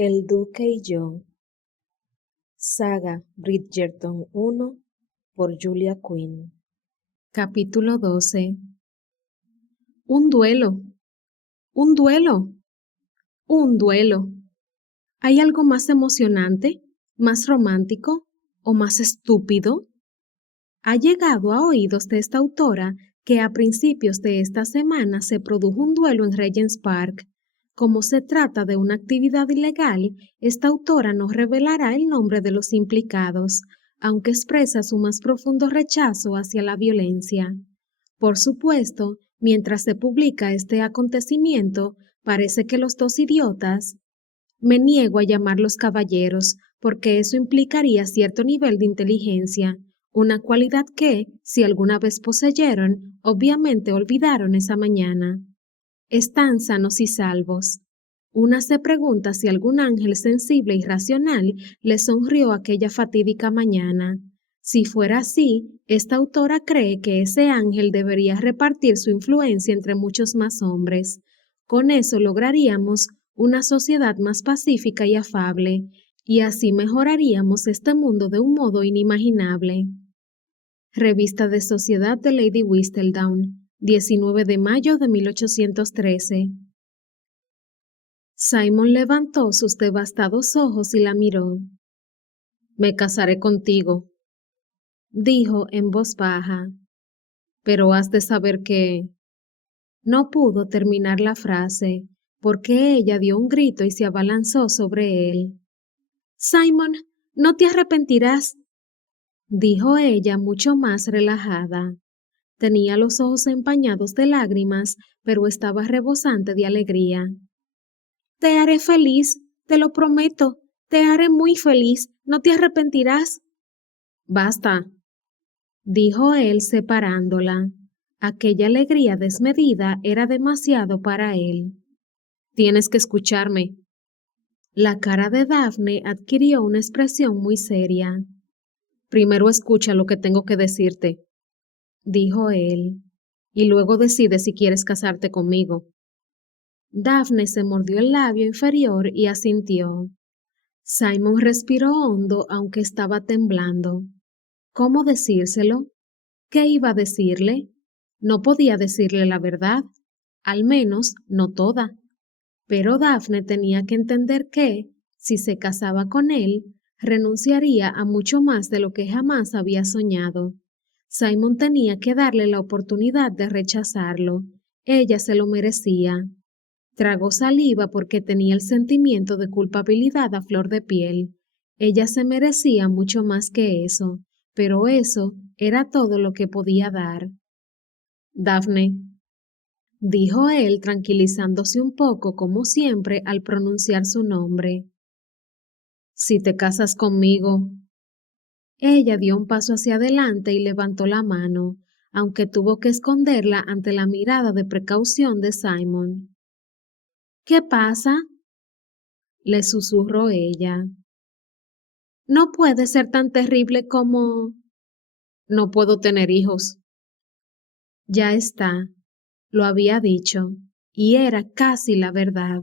El Duque y yo. Saga Bridgerton 1 por Julia Quinn. Capítulo 12. Un duelo. Un duelo. Un duelo. ¿Hay algo más emocionante, más romántico o más estúpido? Ha llegado a oídos de esta autora que a principios de esta semana se produjo un duelo en Regent's Park. Como se trata de una actividad ilegal, esta autora no revelará el nombre de los implicados, aunque expresa su más profundo rechazo hacia la violencia. Por supuesto, mientras se publica este acontecimiento, parece que los dos idiotas. Me niego a llamarlos caballeros, porque eso implicaría cierto nivel de inteligencia, una cualidad que, si alguna vez poseyeron, obviamente olvidaron esa mañana. Están sanos y salvos. Una se pregunta si algún ángel sensible y racional le sonrió aquella fatídica mañana. Si fuera así, esta autora cree que ese ángel debería repartir su influencia entre muchos más hombres. Con eso lograríamos una sociedad más pacífica y afable, y así mejoraríamos este mundo de un modo inimaginable. Revista de Sociedad de Lady Whistledown, 19 de mayo de 1813. Simon levantó sus devastados ojos y la miró. «Me casaré contigo», dijo en voz baja. «Pero has de saber que…» No pudo terminar la frase, porque ella dio un grito y se abalanzó sobre él. «Simon, no te arrepentirás», dijo ella mucho más relajada. Tenía los ojos empañados de lágrimas, pero estaba rebosante de alegría. «Te haré feliz, te lo prometo, te haré muy feliz, no te arrepentirás». «Basta», dijo él separándola. Aquella alegría desmedida era demasiado para él. «Tienes que escucharme». La cara de Daphne adquirió una expresión muy seria. «Primero escucha lo que tengo que decirte», dijo él, «y luego decide si quieres casarte conmigo». Daphne se mordió el labio inferior y asintió. Simon respiró hondo aunque estaba temblando. ¿Cómo decírselo? ¿Qué iba a decirle? No podía decirle la verdad, al menos no toda. Pero Daphne tenía que entender que, si se casaba con él, renunciaría a mucho más de lo que jamás había soñado. Simon tenía que darle la oportunidad de rechazarlo. Ella se lo merecía. Tragó saliva porque tenía el sentimiento de culpabilidad a flor de piel. Ella se merecía mucho más que eso, pero eso era todo lo que podía dar. «Daphne», dijo él tranquilizándose un poco como siempre al pronunciar su nombre. «Si te casas conmigo…» Ella dio un paso hacia adelante y levantó la mano, aunque tuvo que esconderla ante la mirada de precaución de Simon. «¿Qué pasa?», le susurró ella. «No puede ser tan terrible como…» «No puedo tener hijos». Ya está, lo había dicho, y era casi la verdad.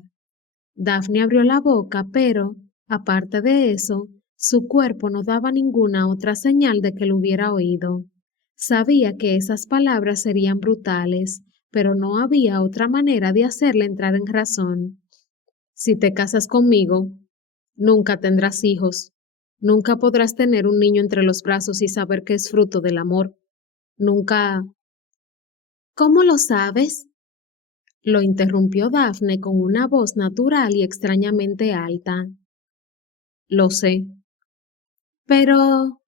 Daphne abrió la boca, pero, aparte de eso, su cuerpo no daba ninguna otra señal de que lo hubiera oído. Sabía que esas palabras serían brutales, pero no había otra manera de hacerle entrar en razón. «Si te casas conmigo, nunca tendrás hijos. Nunca podrás tener un niño entre los brazos y saber que es fruto del amor. Nunca…» «¿Cómo lo sabes?», lo interrumpió Daphne con una voz natural y extrañamente alta. «Lo sé». «Pero…»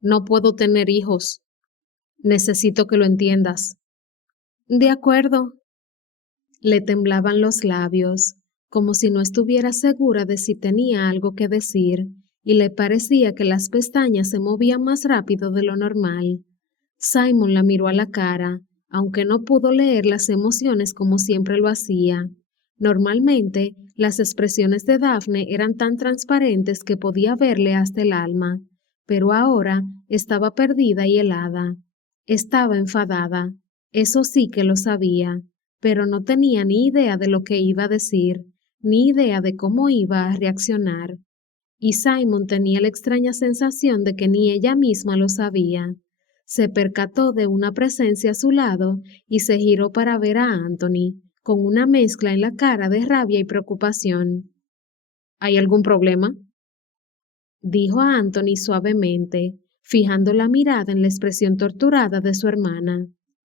«No puedo tener hijos. Necesito que lo entiendas». «De acuerdo». Le temblaban los labios, como si no estuviera segura de si tenía algo que decir, y le parecía que las pestañas se movían más rápido de lo normal. Simon la miró a la cara, aunque no pudo leer las emociones como siempre lo hacía. Normalmente, las expresiones de Daphne eran tan transparentes que podía verle hasta el alma, pero ahora estaba perdida y helada. Estaba enfadada, eso sí que lo sabía, pero no tenía ni idea de lo que iba a decir. ni idea de cómo iba a reaccionar, y Simon tenía la extraña sensación de que ni ella misma lo sabía. Se percató de una presencia a su lado y se giró para ver a Anthony, con una mezcla en la cara de rabia y preocupación. ¿Hay algún problema?, dijo a Anthony suavemente, fijando la mirada en la expresión torturada de su hermana.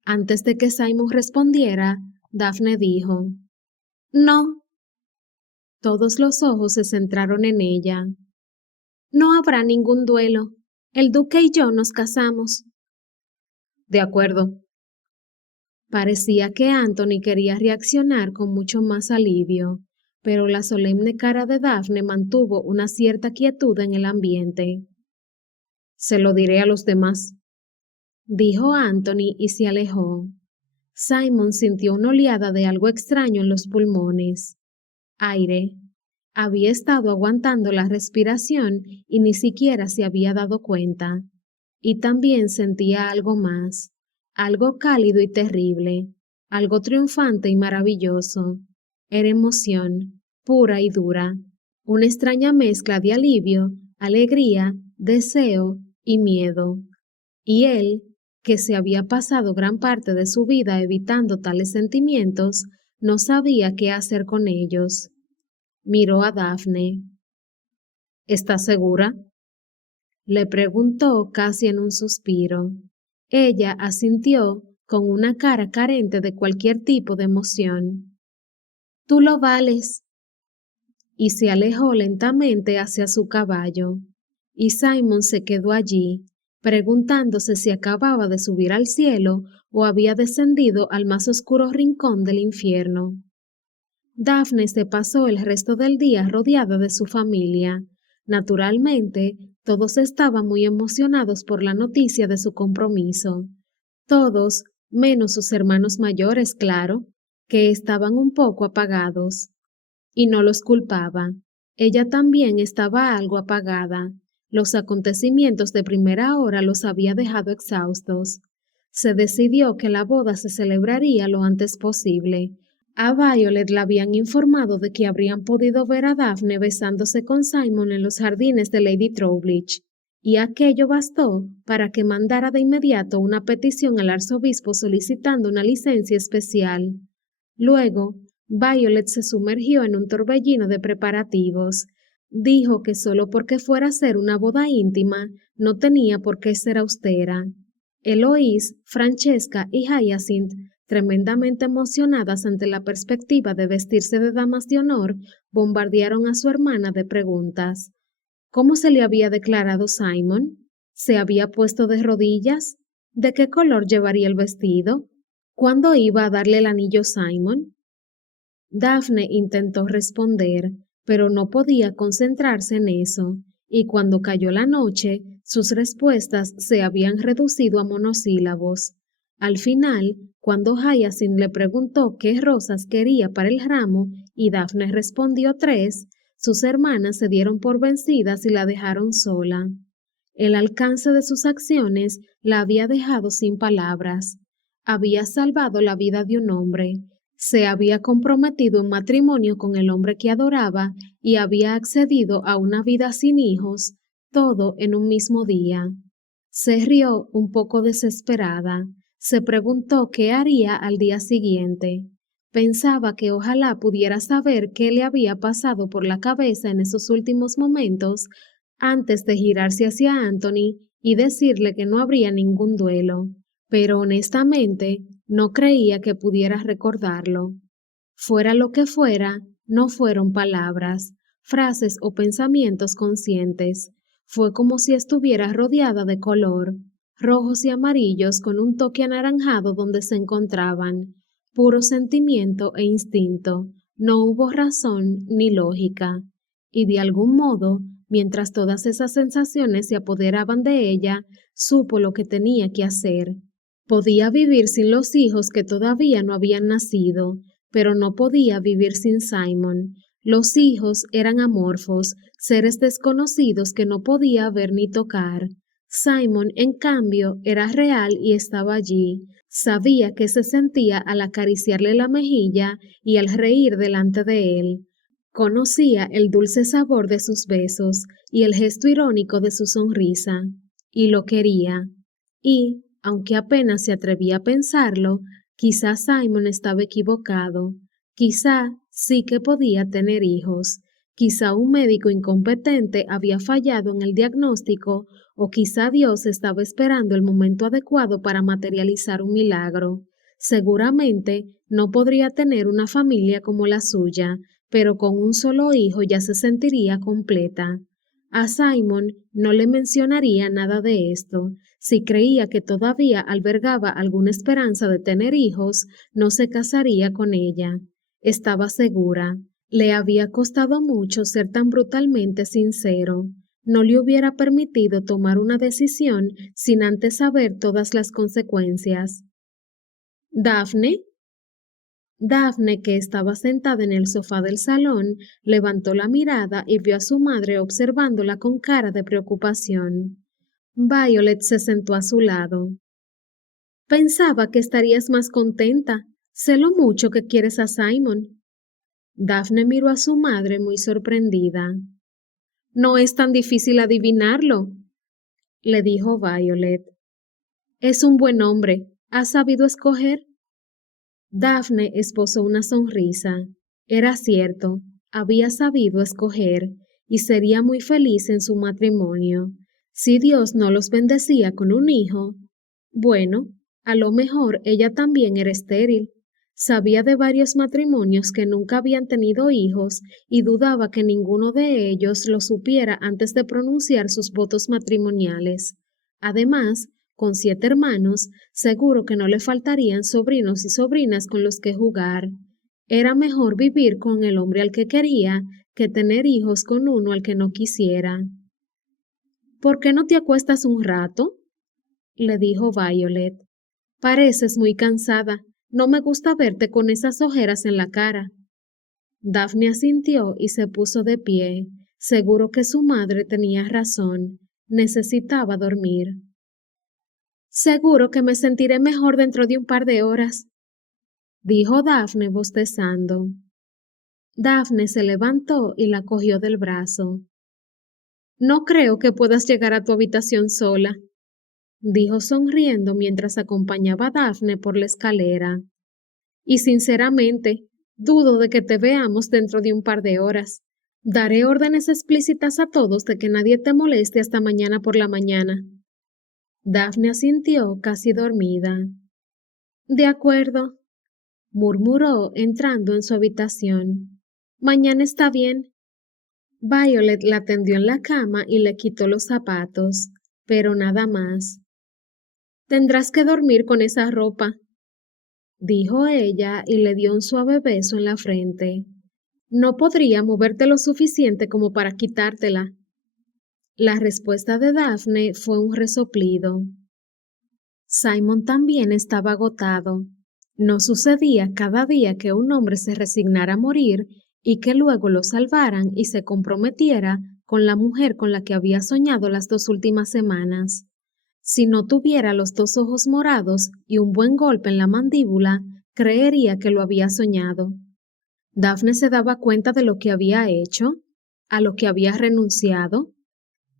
Antes de que Simon respondiera, Daphne dijo: «No». Todos los ojos se centraron en ella. «No habrá ningún duelo. El duque y yo nos casamos». «De acuerdo». Parecía que Anthony quería reaccionar con mucho más alivio, pero la solemne cara de Daphne mantuvo una cierta quietud en el ambiente. «Se lo diré a los demás», dijo Anthony y se alejó. Simon sintió una oleada de algo extraño en los pulmones. Aire. Había estado aguantando la respiración y ni siquiera se había dado cuenta. Y también sentía algo más, algo cálido y terrible, algo triunfante y maravilloso. Era emoción, pura y dura, una extraña mezcla de alivio, alegría, deseo y miedo. Y él, que se había pasado gran parte de su vida evitando tales sentimientos, no sabía qué hacer con ellos. Miró a Daphne. «¿Estás segura?», le preguntó casi en un suspiro. Ella asintió con una cara carente de cualquier tipo de emoción. «Tú lo vales». Y se alejó lentamente hacia su caballo. Y Simon se quedó allí, preguntándose si acababa de subir al cielo o había descendido al más oscuro rincón del infierno. Daphne se pasó el resto del día rodeada de su familia. Naturalmente, todos estaban muy emocionados por la noticia de su compromiso. Todos, menos sus hermanos mayores, claro, que estaban un poco apagados. Y no los culpaba. Ella también estaba algo apagada. Los acontecimientos de primera hora los había dejado exhaustos. Se decidió que la boda se celebraría lo antes posible. A Violet le habían informado de que habrían podido ver a Daphne besándose con Simon en los jardines de Lady Trowbridge, y aquello bastó para que mandara de inmediato una petición al arzobispo solicitando una licencia especial. Luego, Violet se sumergió en un torbellino de preparativos. Dijo que solo porque fuera a ser una boda íntima, no tenía por qué ser austera. Eloise, Francesca y Hyacinth, tremendamente emocionadas ante la perspectiva de vestirse de damas de honor, bombardearon a su hermana de preguntas. ¿Cómo se le había declarado Simon? ¿Se había puesto de rodillas? ¿De qué color llevaría el vestido? ¿Cuándo iba a darle el anillo Simon? Daphne intentó responder, pero no podía concentrarse en eso, y cuando cayó la noche, sus respuestas se habían reducido a monosílabos. Al final, cuando Hyacinth le preguntó qué rosas quería para el ramo y Daphne respondió 3, sus hermanas se dieron por vencidas y la dejaron sola. El alcance de sus acciones la había dejado sin palabras. Había salvado la vida de un hombre, se había comprometido en matrimonio con el hombre que adoraba y había accedido a una vida sin hijos, todo en un mismo día. Se rió un poco desesperada. Se preguntó qué haría al día siguiente. Pensaba que ojalá pudiera saber qué le había pasado por la cabeza en esos últimos momentos antes de girarse hacia Anthony y decirle que no habría ningún duelo, pero honestamente no creía que pudiera recordarlo. Fuera lo que fuera, no fueron palabras, frases o pensamientos conscientes. Fue como si estuviera rodeada de color, rojos y amarillos con un toque anaranjado donde se encontraban, puro sentimiento e instinto. No hubo razón ni lógica. Y de algún modo, mientras todas esas sensaciones se apoderaban de ella, supo lo que tenía que hacer. Podía vivir sin los hijos que todavía no habían nacido, pero no podía vivir sin Simon. Los hijos eran amorfos, seres desconocidos que no podía ver ni tocar. Simon, en cambio, era real y estaba allí. Sabía qué se sentía al acariciarle la mejilla y al reír delante de él. Conocía el dulce sabor de sus besos y el gesto irónico de su sonrisa, y lo quería. Y, aunque apenas se atrevía a pensarlo, quizá Simon estaba equivocado, quizá sí que podía tener hijos, quizá un médico incompetente había fallado en el diagnóstico o quizá Dios estaba esperando el momento adecuado para materializar un milagro. Seguramente no podría tener una familia como la suya, pero con un solo hijo ya se sentiría completa. A Simon no le mencionaría nada de esto. Si creía que todavía albergaba alguna esperanza de tener hijos, no se casaría con ella. Estaba segura. Le había costado mucho ser tan brutalmente sincero. No le hubiera permitido tomar una decisión sin antes saber todas las consecuencias. ¿Daphne? Daphne, que estaba sentada en el sofá del salón, levantó la mirada y vio a su madre observándola con cara de preocupación. Violet se sentó a su lado. Pensaba que estarías más contenta. Sé lo mucho que quieres a Simon. Daphne miró a su madre muy sorprendida. No es tan difícil adivinarlo, le dijo Violet. Es un buen hombre. ¿Has sabido escoger? Daphne esbozó una sonrisa. Era cierto, había sabido escoger y sería muy feliz en su matrimonio. Si Dios no los bendecía con un hijo, bueno, a lo mejor ella también era estéril. Sabía de varios matrimonios que nunca habían tenido hijos y dudaba que ninguno de ellos lo supiera antes de pronunciar sus votos matrimoniales. Además, con 7 hermanos, seguro que no le faltarían sobrinos y sobrinas con los que jugar. Era mejor vivir con el hombre al que quería que tener hijos con uno al que no quisiera. ¿Por qué no te acuestas un rato? Le dijo Violet. Pareces muy cansada. No me gusta verte con esas ojeras en la cara. Daphne asintió y se puso de pie. Seguro que su madre tenía razón. Necesitaba dormir. Seguro que me sentiré mejor dentro de un par de horas, dijo Daphne bostezando. Daphne se levantó y la cogió del brazo. No creo que puedas llegar a tu habitación sola, dijo sonriendo mientras acompañaba a Daphne por la escalera. Y sinceramente, dudo de que te veamos dentro de un par de horas. Daré órdenes explícitas a todos de que nadie te moleste hasta mañana por la mañana. Daphne asintió casi dormida. De acuerdo, murmuró entrando en su habitación. Mañana está bien. Violet la tendió en la cama y le quitó los zapatos, pero nada más. Tendrás que dormir con esa ropa, dijo ella y le dio un suave beso en la frente. No podría moverte lo suficiente como para quitártela. La respuesta de Daphne fue un resoplido. Simon también estaba agotado. No sucedía cada día que un hombre se resignara a morir y que luego lo salvaran y se comprometiera con la mujer con la que había soñado las 2 últimas semanas. Si no tuviera los 2 ojos morados y un buen golpe en la mandíbula, creería que lo había soñado. Daphne se daba cuenta de lo que había hecho, a lo que había renunciado.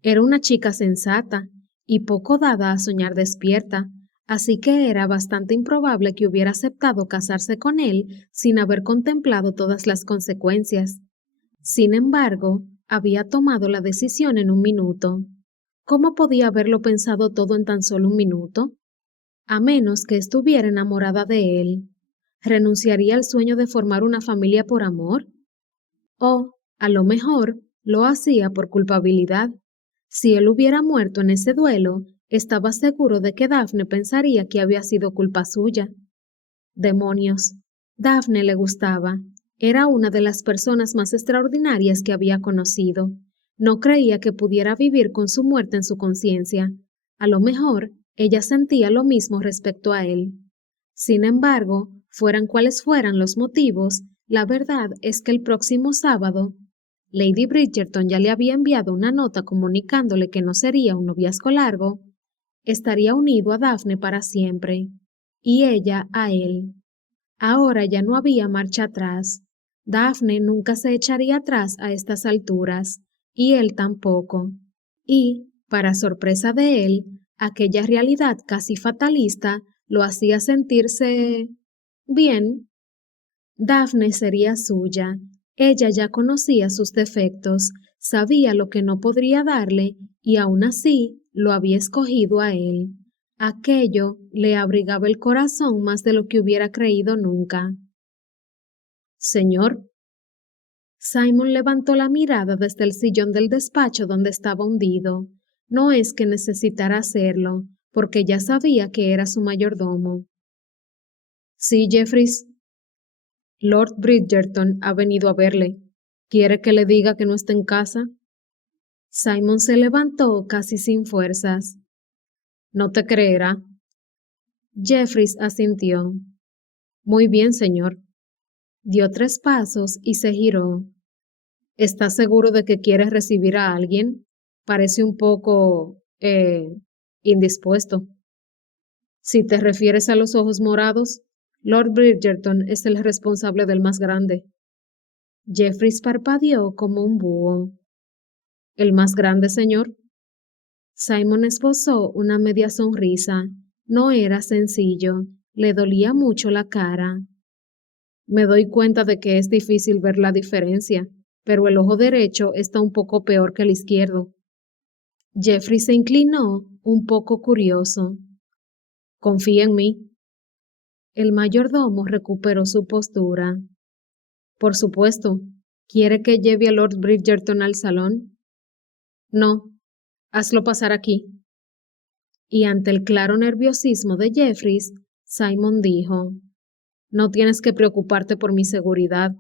Era una chica sensata y poco dada a soñar despierta, así que era bastante improbable que hubiera aceptado casarse con él sin haber contemplado todas las consecuencias. Sin embargo, había tomado la decisión en un minuto. ¿Cómo podía haberlo pensado todo en tan solo un minuto? A menos que estuviera enamorada de él. ¿Renunciaría al sueño de formar una familia por amor? O, a lo mejor, lo hacía por culpabilidad. Si él hubiera muerto en ese duelo, estaba seguro de que Daphne pensaría que había sido culpa suya. Demonios. Daphne le gustaba. Era una de las personas más extraordinarias que había conocido. No creía que pudiera vivir con su muerte en su conciencia. A lo mejor, ella sentía lo mismo respecto a él. Sin embargo, fueran cuales fueran los motivos, la verdad es que el próximo sábado, Lady Bridgerton ya le había enviado una nota comunicándole que no sería un noviazgo largo, estaría unido a Daphne para siempre, y ella a él. Ahora ya no había marcha atrás. Daphne nunca se echaría atrás a estas alturas, y él tampoco. Y, para sorpresa de él, aquella realidad casi fatalista lo hacía sentirse bien. Daphne sería suya. Ella ya conocía sus defectos, sabía lo que no podría darle, y aún así lo había escogido a él. Aquello le abrigaba el corazón más de lo que hubiera creído nunca. Señor. Simon levantó la mirada desde el sillón del despacho donde estaba hundido. No es que necesitara hacerlo, porque ya sabía que era su mayordomo. Sí, Jeffries. Lord Bridgerton ha venido a verle. ¿Quiere que le diga que no está en casa? Simon se levantó casi sin fuerzas. No te creerá. Jeffries asintió. Muy bien, señor. Dio 3 pasos y se giró. ¿Estás seguro de que quieres recibir a alguien? Parece un poco, indispuesto. Si te refieres a los ojos morados, Lord Bridgerton es el responsable del más grande. Jeffries parpadeó como un búho. ¿El más grande, señor? Simon esbozó una media sonrisa. No era sencillo, le dolía mucho la cara. Me doy cuenta de que es difícil ver la diferencia, pero el ojo derecho está un poco peor que el izquierdo. Jeffrey se inclinó, un poco curioso. Confía en mí. El mayordomo recuperó su postura. Por supuesto. ¿Quiere que lleve a Lord Bridgerton al salón? No. Hazlo pasar aquí. Y ante el claro nerviosismo de Jeffries, Simon dijo: No tienes que preocuparte por mi seguridad.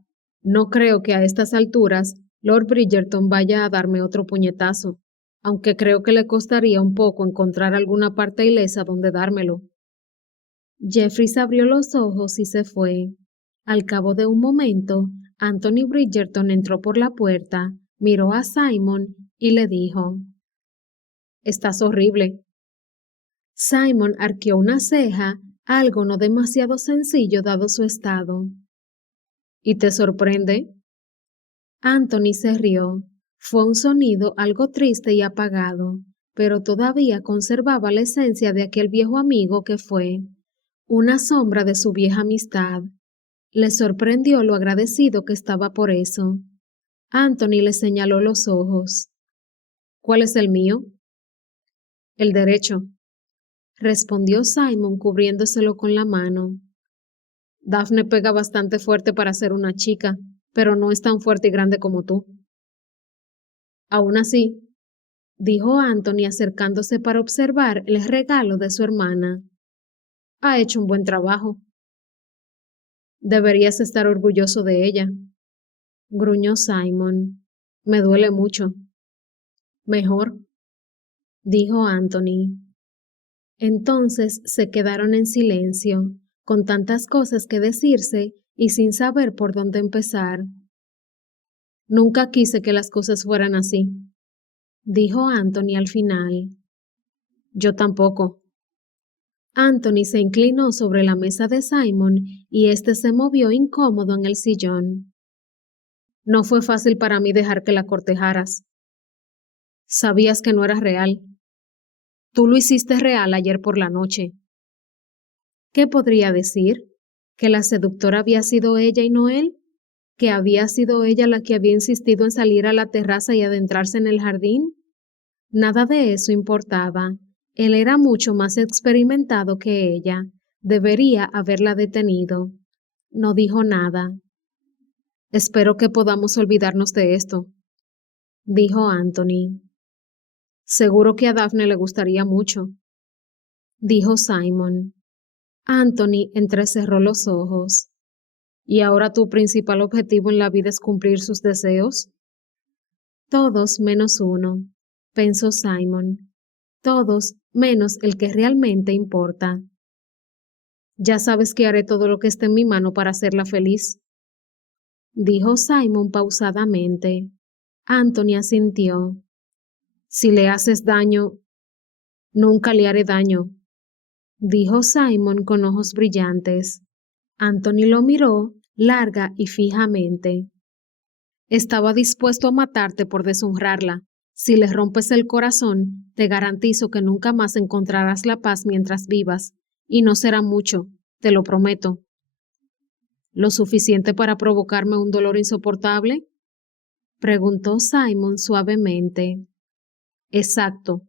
No creo que a estas alturas Lord Bridgerton vaya a darme otro puñetazo, aunque creo que le costaría un poco encontrar alguna parte ilesa donde dármelo. Jeffries abrió los ojos y se fue. Al cabo de un momento, Anthony Bridgerton entró por la puerta, miró a Simon y le dijo: Estás horrible. Simon arqueó una ceja, algo no demasiado sencillo dado su estado. ¿Y te sorprende? Anthony se rió. Fue un sonido algo triste y apagado, pero todavía conservaba la esencia de aquel viejo amigo que fue, una sombra de su vieja amistad. Le sorprendió lo agradecido que estaba por eso. Anthony le señaló los ojos. ¿Cuál es el mío? El derecho, respondió Simon cubriéndoselo con la mano. Daphne pega bastante fuerte para ser una chica, pero no es tan fuerte y grande como tú. Aún así, dijo Anthony acercándose para observar el regalo de su hermana. Ha hecho un buen trabajo. Deberías estar orgulloso de ella, gruñó Simon. Me duele mucho. Mejor, dijo Anthony. Entonces se quedaron en silencio, con tantas cosas que decirse y sin saber por dónde empezar. Nunca quise que las cosas fueran así, dijo Anthony al final. Yo tampoco. Anthony se inclinó sobre la mesa de Simon y éste se movió incómodo en el sillón. No fue fácil para mí dejar que la cortejaras. Sabías que no era real. Tú lo hiciste real ayer por la noche. ¿Qué podría decir? ¿Que la seductora había sido ella y no él? ¿Que había sido ella la que había insistido en salir a la terraza y adentrarse en el jardín? Nada de eso importaba. Él era mucho más experimentado que ella. Debería haberla detenido. No dijo nada. Espero que podamos olvidarnos de esto, dijo Anthony. Seguro que a Daphne le gustaría mucho, dijo Simon. Anthony entrecerró los ojos. ¿Y ahora tu principal objetivo en la vida es cumplir sus deseos? Todos menos uno, pensó Simon. Todos menos el que realmente importa. Ya sabes que haré todo lo que esté en mi mano para hacerla feliz, dijo Simon pausadamente. Anthony asintió. Si le haces daño, nunca le haré daño, dijo Simon con ojos brillantes. Anthony lo miró larga y fijamente. Estaba dispuesto a matarte por deshonrarla. Si le rompes el corazón, te garantizo que nunca más encontrarás la paz mientras vivas, y no será mucho, te lo prometo. ¿Lo suficiente para provocarme un dolor insoportable? Preguntó Simon suavemente. Exacto.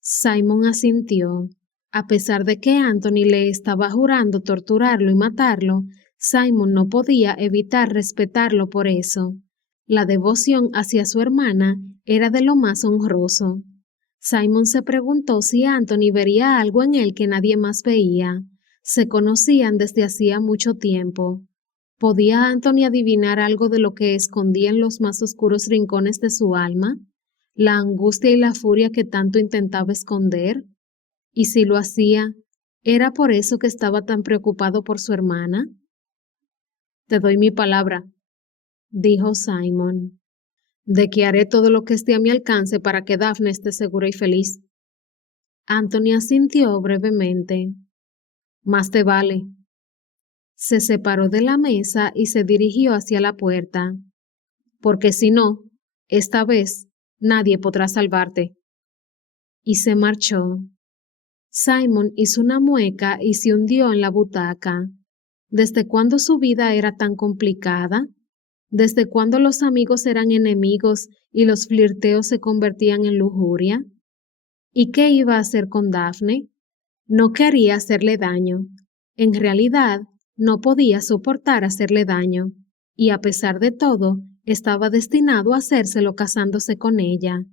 Simon asintió. A pesar de que Anthony le estaba jurando torturarlo y matarlo, Simon no podía evitar respetarlo por eso. La devoción hacia su hermana era de lo más honroso. Simon se preguntó si Anthony vería algo en él que nadie más veía. Se conocían desde hacía mucho tiempo. ¿Podía Anthony adivinar algo de lo que escondía en los más oscuros rincones de su alma? ¿La angustia y la furia que tanto intentaba esconder? Y si lo hacía, ¿era por eso que estaba tan preocupado por su hermana? Te doy mi palabra, dijo Simon, de que haré todo lo que esté a mi alcance para que Daphne esté segura y feliz. Anthony asintió brevemente. Más te vale. Se separó de la mesa y se dirigió hacia la puerta. Porque si no, esta vez nadie podrá salvarte. Y se marchó. Simon hizo una mueca y se hundió en la butaca. ¿Desde cuándo su vida era tan complicada? ¿Desde cuándo los amigos eran enemigos y los flirteos se convertían en lujuria? ¿Y qué iba a hacer con Daphne? No quería hacerle daño. En realidad, no podía soportar hacerle daño, y a pesar de todo, estaba destinado a hacérselo casándose con ella.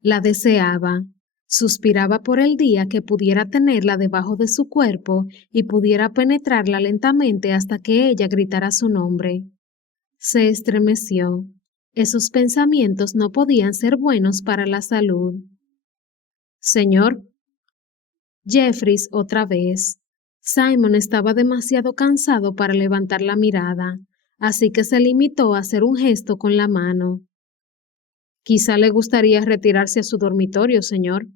La deseaba. Suspiraba por el día que pudiera tenerla debajo de su cuerpo y pudiera penetrarla lentamente hasta que ella gritara su nombre. Se estremeció. Esos pensamientos no podían ser buenos para la salud. Señor. Jeffries otra vez. Simon estaba demasiado cansado para levantar la mirada, así que se limitó a hacer un gesto con la mano. Quizá le gustaría retirarse a su dormitorio, señor.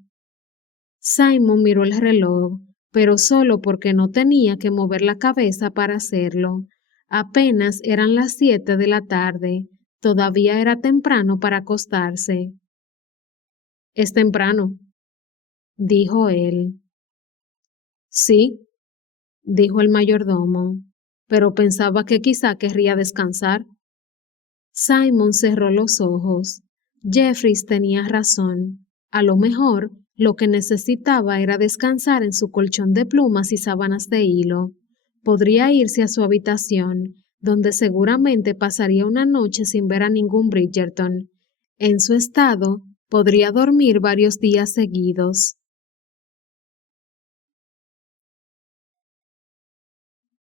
Simon miró el reloj, pero solo porque no tenía que mover la cabeza para hacerlo. Apenas eran las 7 de la tarde. Todavía era temprano para acostarse. Es temprano, dijo él. Sí, dijo el mayordomo, pero pensaba que quizá querría descansar. Simon cerró los ojos. Jeffries tenía razón. A lo mejor lo que necesitaba era descansar en su colchón de plumas y sábanas de hilo. Podría irse a su habitación, donde seguramente pasaría una noche sin ver a ningún Bridgerton. En su estado, podría dormir varios días seguidos.